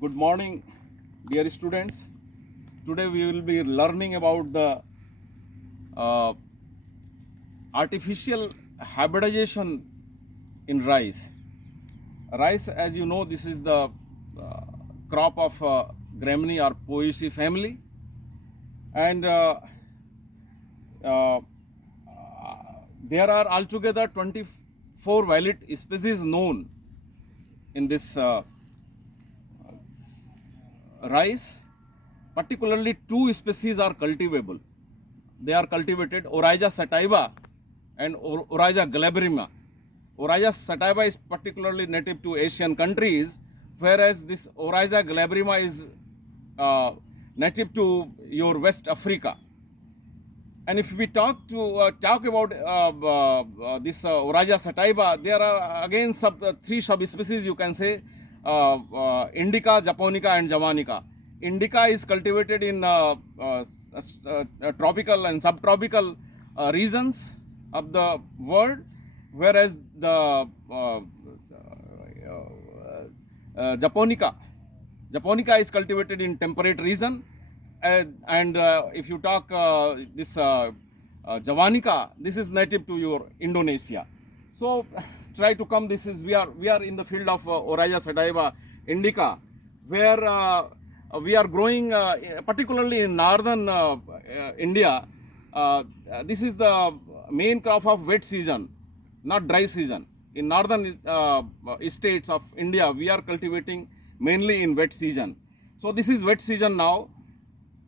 Good morning, dear students. Today we will be learning about the uh, artificial hybridization in rice. Rice, as you know, this is the crop of Gramineae or Poaceae family, and uh, there are altogether 24 valid species known in this rice. Particularly two species are cultivable. They are cultivated, Oryza sativa and Oryza glabrima. Oryza sativa is particularly native to Asian countries, whereas this Oryza glabrima is native to your West Africa. And if we talk about this Oryza sativa, there are again three subspecies, you can say, Indica, Japonica and Javanica. Indica is cultivated in tropical and subtropical regions of the world, whereas the Japonica is cultivated in temperate region, and if you talk this Javanica, this is native to your Indonesia. So try to come. This is we are in the field of Oryza sativa indica, where we are growing particularly in northern India. This is the main crop of wet season, not dry season. In northern states of India, we are cultivating mainly in wet season. So this is wet season now,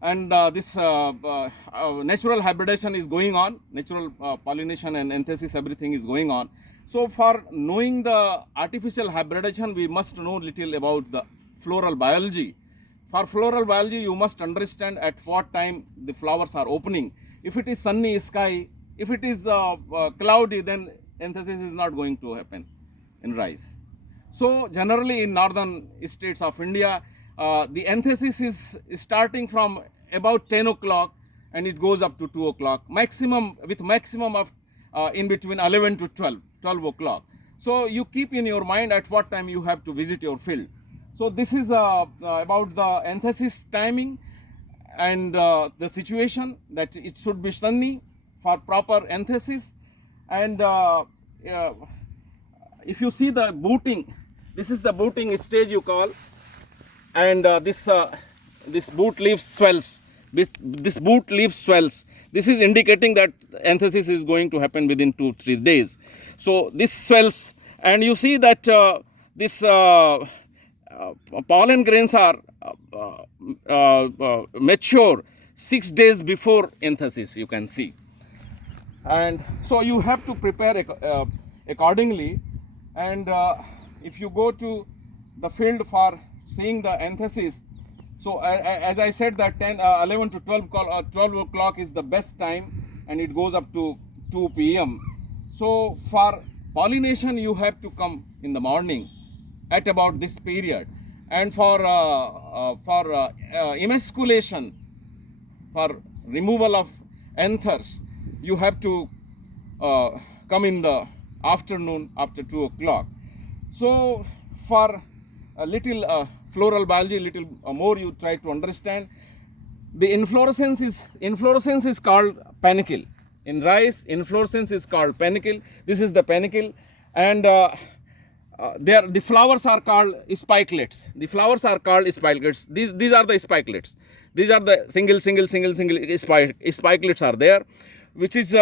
and this natural hybridization is going on. Natural pollination and anthesis, everything is going on. So for knowing the artificial hybridization, we must know little about the floral biology. For floral biology, you must understand at what time the flowers are opening. If it is sunny sky, if it is cloudy, then anthesis is not going to happen in rice. So generally in northern states of India, the anthesis is starting from about 10 o'clock and it goes up to 2 o'clock, maximum of in between 11 to 12 o'clock. So you keep in your mind at what time you have to visit your field. So this is about the anthesis timing and the situation that it should be sunny for proper anthesis. And if you see the booting, this is the booting stage you call, and this boot leaf swells. This boot leaf swells. This is indicating that anthesis is going to happen within 2-3 days. So this swells, and you see that this pollen grains are mature 6 days before anthesis, you can see. And so you have to prepare accordingly. And if you go to the field for seeing the anthesis, so as I said that 11 to 12 o'clock is the best time, and it goes up to 2 p.m. So for pollination, you have to come in the morning at about this period, and for emasculation, for removal of anthers, you have to come in the afternoon after 2 o'clock. So for a little floral biology, little more you try to understand. The inflorescence is called panicle. In rice, inflorescence is called panicle. This is the panicle, and the flowers are called spikelets. The flowers are called spikelets. These are the spikelets. These are the single spikelets are there, which is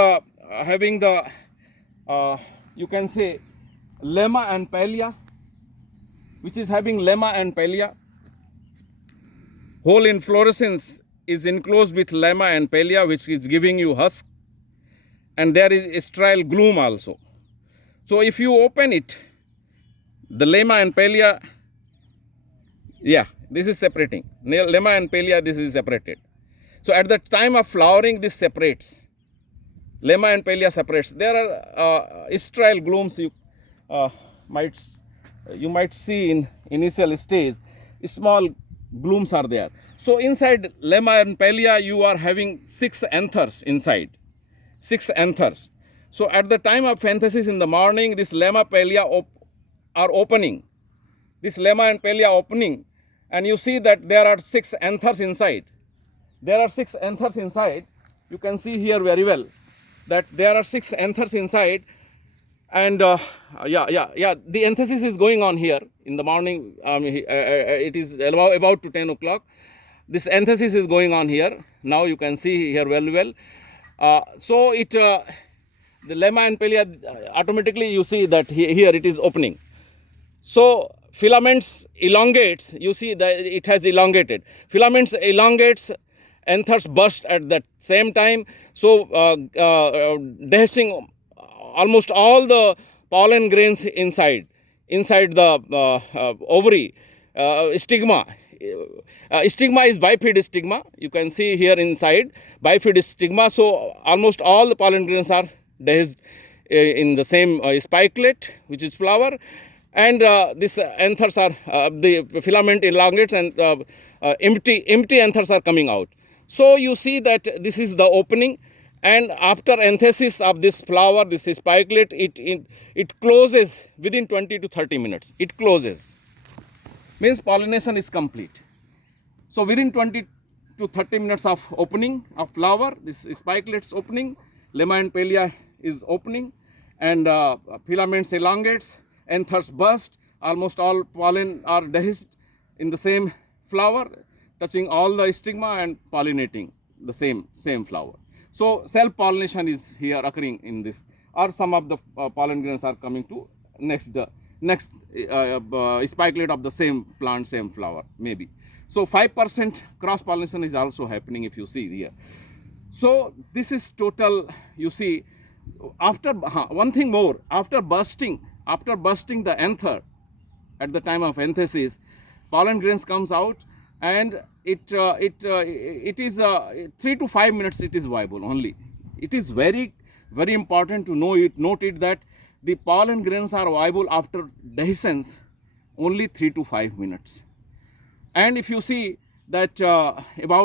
having the you can say lemma and palea, which is having lemma and palea. Whole inflorescence is enclosed with lemma and palea, which is giving you husk, and there is sterile gloom also. So if you open it, the lemma and palea, this is separating. Lemma and palea, this is separated. So at the time of flowering, this separates. Lemma and palea separates. There are sterile glooms you might see in initial stage. Small glooms are there. So inside lemma and palea, you are having 6 anthers inside. 6 anthers. So at the time of anthesis in the morning, this lemma palea are opening. This lemma and palea opening, and you see that there are 6 anthers inside. There are 6 anthers inside. You can see here very well that there are 6 anthers inside, and the anthesis is going on here in the morning. It is about to 10 o'clock. This anthesis is going on here. Now you can see here very well. So the lemma and pelia automatically you see that here it is opening. So filaments elongates, you see that it has elongated. Filaments elongates, anthers burst at that same time. So dehiscing almost all the pollen grains inside the ovary. Stigma. Stigma is bifid stigma. You can see here inside bifid stigma. So almost all the pollen grains are dehisced in the same spikelet, which is flower, and these anthers are the filament elongates, and empty anthers are coming out. So you see that this is the opening, and after anthesis of this flower, this spikelet, it closes within 20 to 30 minutes. It closes, means pollination is complete. So within 20 to 30 minutes of opening of flower, this spikelets opening, lemma and pelia is opening, and filaments elongates, anthers burst, almost all pollen are dehisced in the same flower, touching all the stigma and pollinating the same flower. So self pollination is here occurring in this, or some of the pollen grains are coming to next spikelet of the same plant, same flower maybe. So 5% cross pollination is also happening, if you see here. So this is total. You see, after one thing more, after bursting the anther, at the time of anthesis, pollen grains comes out, and it is 3 to 5 minutes it is viable only. It is very important to note it that the pollen grains are viable after dehiscence only 3 to 5 minutes. And if you see that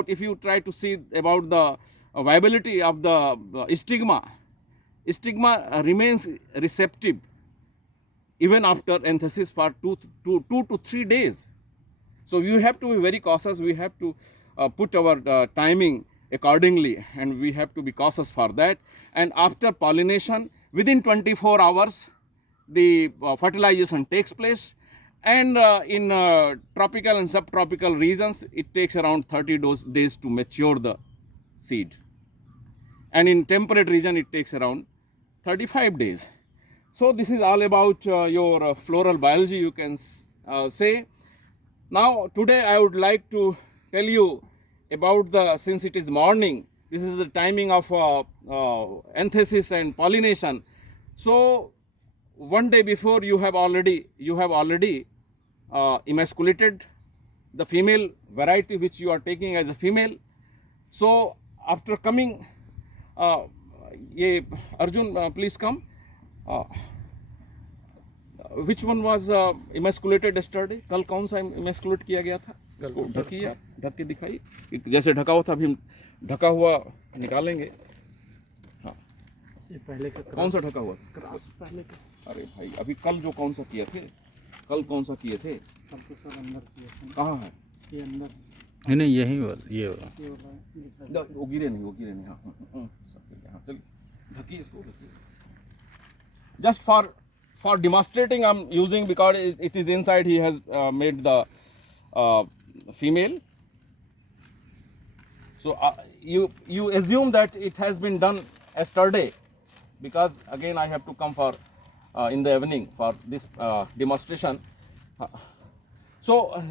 if you try to see about the viability of the stigma remains receptive even after anthesis for 2 to 3 days. So you have to be very cautious. We have to put our timing accordingly, and we have to be cautious for that. And after pollination, within 24 hours, the fertilization takes place. And in tropical and subtropical regions, it takes around 30 days to mature the seed. And in temperate region, it takes around 35 days. So this is all about your floral biology, you can say. Now today I would like to tell you about since it is morning, this is the timing of anthesis and pollination. So one day before you have already emasculated the female variety which you are taking as a female. So after coming, Arjun, please come. Which one was emasculated yesterday? कल कौन सा emasculate किया गया था? इसको ढकिए, ढक के दिखाइए. जैसे ढका हुआ था अभी हम ढका हुआ निकालेंगे. हाँ. ये पहले का कौन सा ढका हुआ? क्रॉस पहले का. अरे भाई अभी कल जो कौन सा किए थे? कल कौन सा किए थे? कल तो सब अंदर किए थे. कहाँ है? ये अंदर. नहीं यही ये वाला. वो गिरे नहीं. हाँ. चलिए ढकिए इसको. Just for demonstrating, I'm using, because it is inside. He has made the female. So you assume that it has been done yesterday, because again I have to come for in the evening for this demonstration. So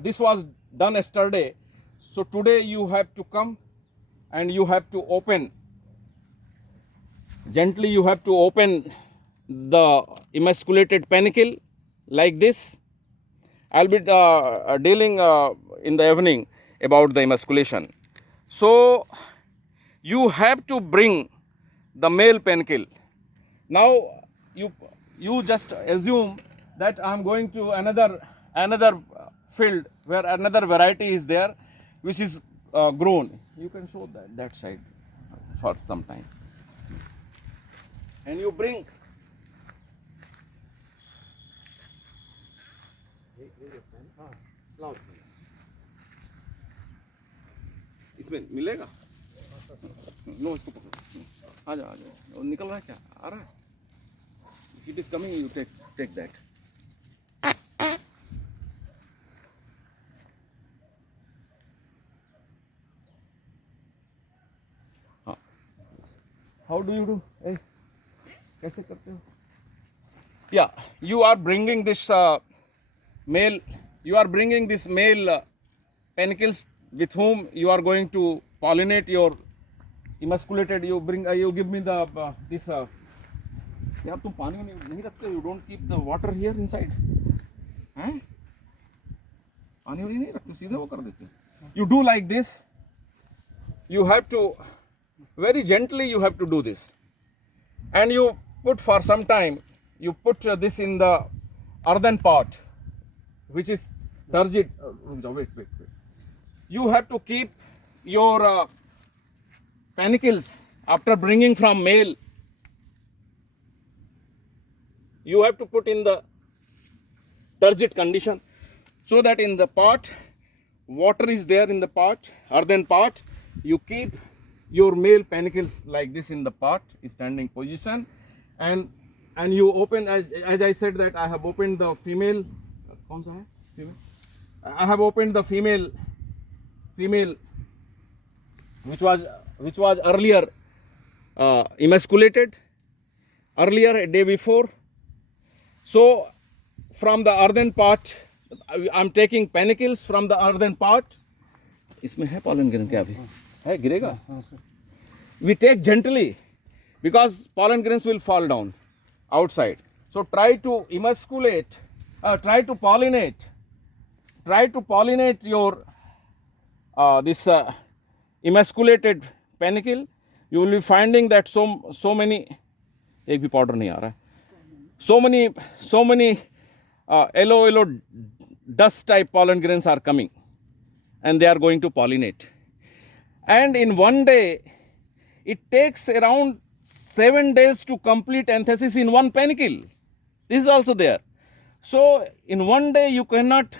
this was done yesterday. So today you have to come and you have to open gently. You have to open the emasculated panicle like this. I'll be dealing in the evening about the emasculation. So you have to bring the male panicle. Now you just assume that I'm going to another field where another variety is there, which is grown. You can show that side for some time, and you bring. इसमें मिलेगा? No, इसको पकड़ो, आ जा, निकल रहा है क्या? आ रहा है? It is coming, you take that. हाँ, हाउ डू यू डू? कैसे करते हो? Yeah, you are bringing this male, panicles with whom you are going to pollinate your emasculated. You give me the this. यार तुम पानी नहीं रखते? You don't keep the water here inside, हैं? पानी नहीं रखते, सीधे वो कर देते. You do like this. You have to very gently. You have to do this, and you put for some time. You put this in the earthen pot, which is turgid. Wait. You have to keep your panicles after bringing from male. You have to put in the turgid condition, so that in the pot, water is there in the pot, earthen pot. You keep your male panicles like this in the pot, standing position, and you open, as I said that I have opened the female. कौन सा है? Female. I have opened the female, which was earlier emasculated, earlier a day before. So from the earthen pot, I am taking panicles from the earthen pot. इसमें है pollen grain क्या अभी? है, गिरेगा? We take gently, because pollen grains will fall down outside. So try to emasculate, try to pollinate your this emasculated panicle. You will be finding that so many, एक भी powder नहीं आ रहा है. So many yellow dust type pollen grains are coming, and they are going to pollinate. And in one day, it takes around 7 days to complete anthesis in one panicle. This is also there. So in one day you cannot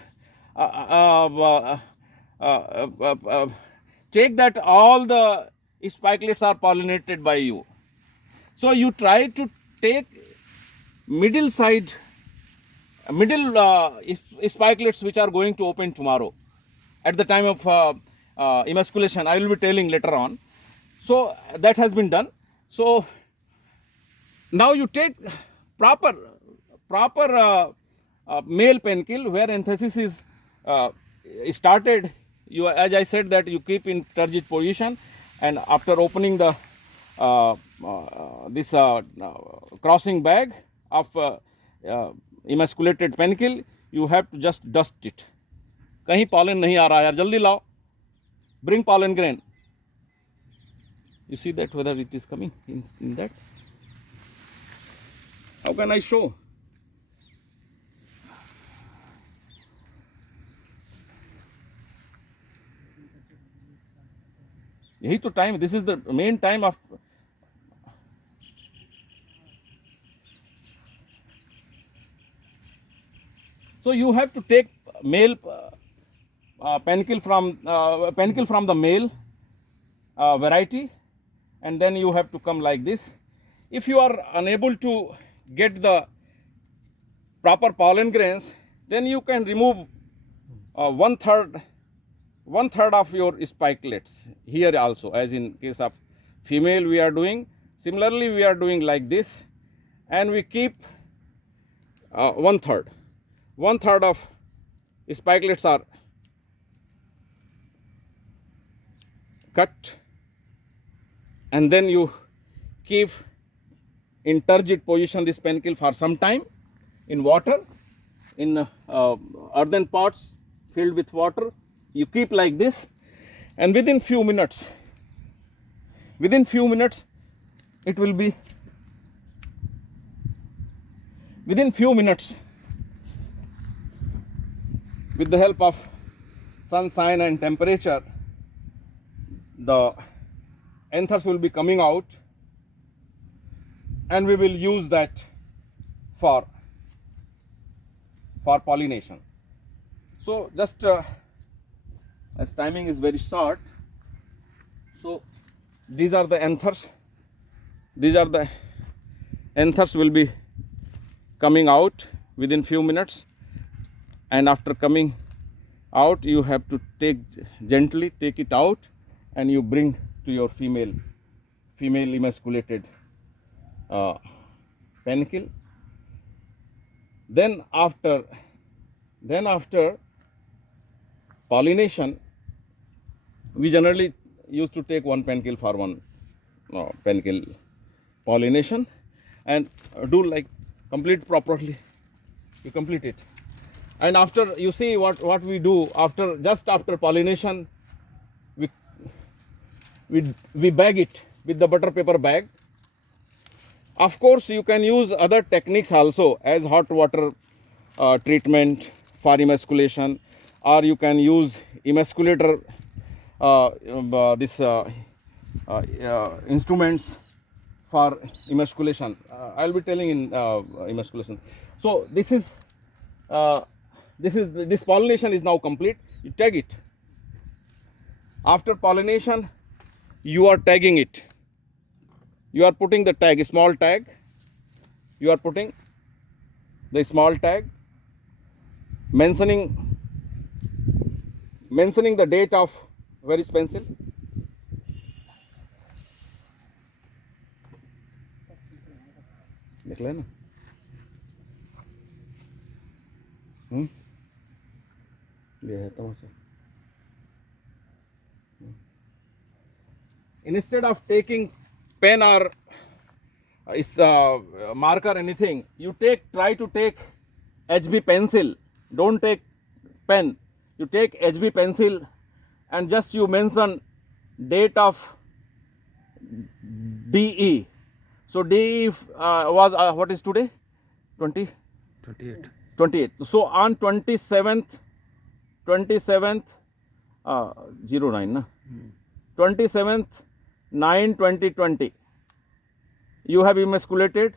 take that all the spikelets are pollinated by you. So you try to take middle spikelets which are going to open tomorrow at the time of emasculation. I will be telling later on. So that has been done. So now you take proper male panicle where anthesis is started. You, as I said, that you keep in turgid position, and after opening the this crossing bag of emasculated panicle, you have to just dust it. कहीं pollen नहीं आ रहा यार, जल्दी लाओ. Bring pollen grain. You see that whether it is coming in that? How can I show? यही तो time. This is the main time of. So you have to take male panicle from the male variety, and then you have to come like this. If you are unable to get the proper pollen grains, then you can remove one third of your spikelets here also, as in case of female we are doing. Similarly, we are doing like this, and we keep one third of spikelets are cut, and then you keep in turgid position this panicle for some time in water, in earthen pots filled with water. You keep like this, and within few minutes it will be, within few minutes, with the help of sunshine and temperature, the anthers will be coming out, and we will use that for pollination. So just as timing is very short, So these are the anthers. These are the anthers will be coming out within few minutes, and after coming out you have to gently take it out, and you bring to your female emasculated panicle. Then after pollination, we generally used to take one panicle for one panicle pollination, and do like complete properly. You complete it, and after, you see what we do after, just after pollination, we bag it with the butter paper bag. Of course, you can use other techniques also, as hot water treatment for emasculation, or you can use emasculator instruments for emasculation. I'll be telling in emasculation. So this pollination is now complete. You tag it. After pollination, you are tagging it. You are putting the tag, small tag. You are putting the small tag, mentioning the date of, where is pencil? निकला है ना? ये है तमाशा. Instead of taking pen or marker, anything, you try to take HB pencil. Don't take pen. You take HB pencil, and just you mention date of DE. So DE was what is today? 28. 28. So on 27th 09 na? 27th 9/2020, you have emasculated,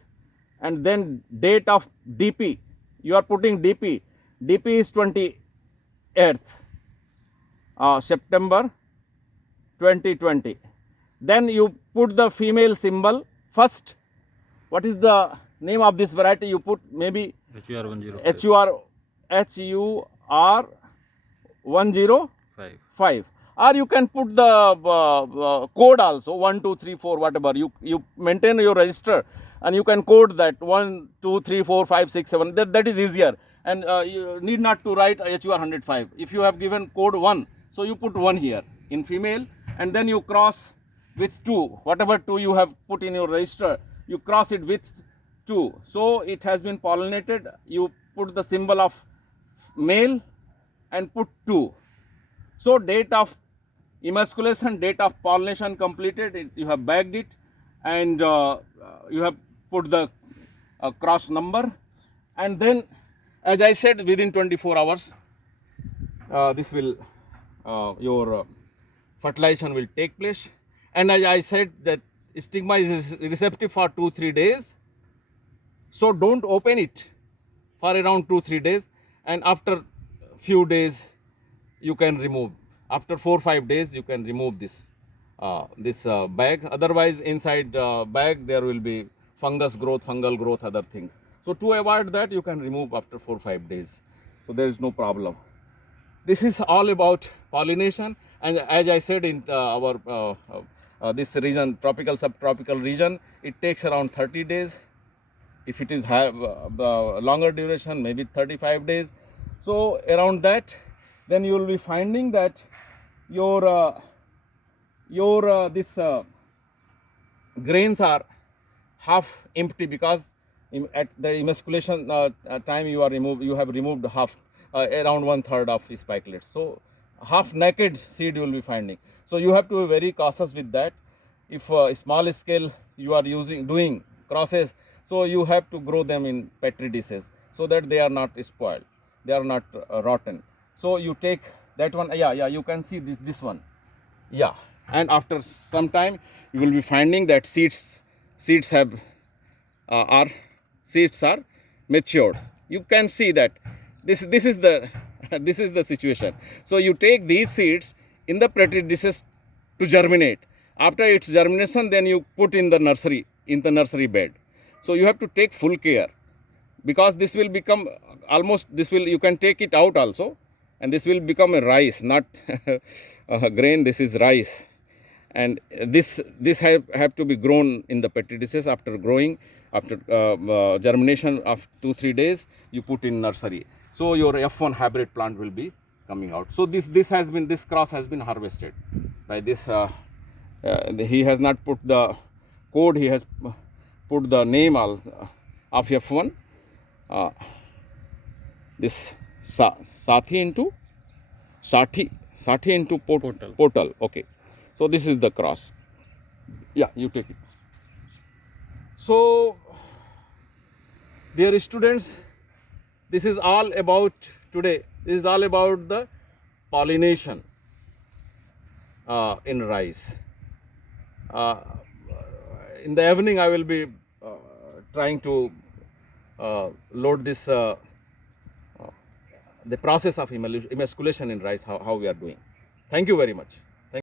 and then date of DP, you are putting DP. DP is 28th September 2020. Then you put the female symbol first. What is the name of this variety? You put maybe HUR 105. Or you can put the code also, 1, 2, 3, 4, whatever. You maintain your register, and you can code that 1, 2, 3, 4, 5, 6, 7. That is easier, and you need not to write HUR 105. If you have given code 1, so you put 1 here in female, and then you cross with 2. Whatever 2 you have put in your register, you cross it with 2. So it has been pollinated. You put the symbol of male and put 2. So date of emasculation, date of pollination completed, you have bagged it, and you have put the cross number, and then, as I said, within 24 hours this will your fertilization will take place. And as I said, that stigma is receptive for 2-3 days, so don't open it for around 2-3 days, and after few days you can remove. After 4-5 days you can remove this bag. Otherwise, inside bag there will be fungal growth, other things. So to avoid that, you can remove after 4-5 days. So there is no problem. This is all about pollination, and as I said, in our this region, tropical subtropical region, it takes around 30 days. If it is longer duration, maybe 35 days. So around that, then you will be finding that your grains are half empty, because at the emasculation time you have removed half, around 1/3 of spikelets. So half naked seed you will be finding. So you have to be very cautious with that. If small scale you are doing crosses, so you have to grow them in petri dishes so that they are not spoiled, they are not rotten. So you take that one, you can see this one, and after some time you will be finding that seeds are matured. You can see that this is the this is the situation. So you take these seeds in the petri dishes to germinate, After its germination, then you put in the nursery bed. So you have to take full care, because this will become almost, you can take it out also, and this will become a rice, not a grain. This is rice, and this have to be grown in the petri dishes. After growing, after germination of 2-3 days, you put in nursery. So your F1 hybrid plant will be coming out. So this cross has been harvested by this. He has not put the code. He has put the name of F1. This Sati into portal. Okay. So this is the cross. Yeah, you take it. So, dear students, this is all about today. This is all about the pollination in rice. In the evening, I will be trying to load this the process of emasculation in rice, how we are doing. Thank you very much.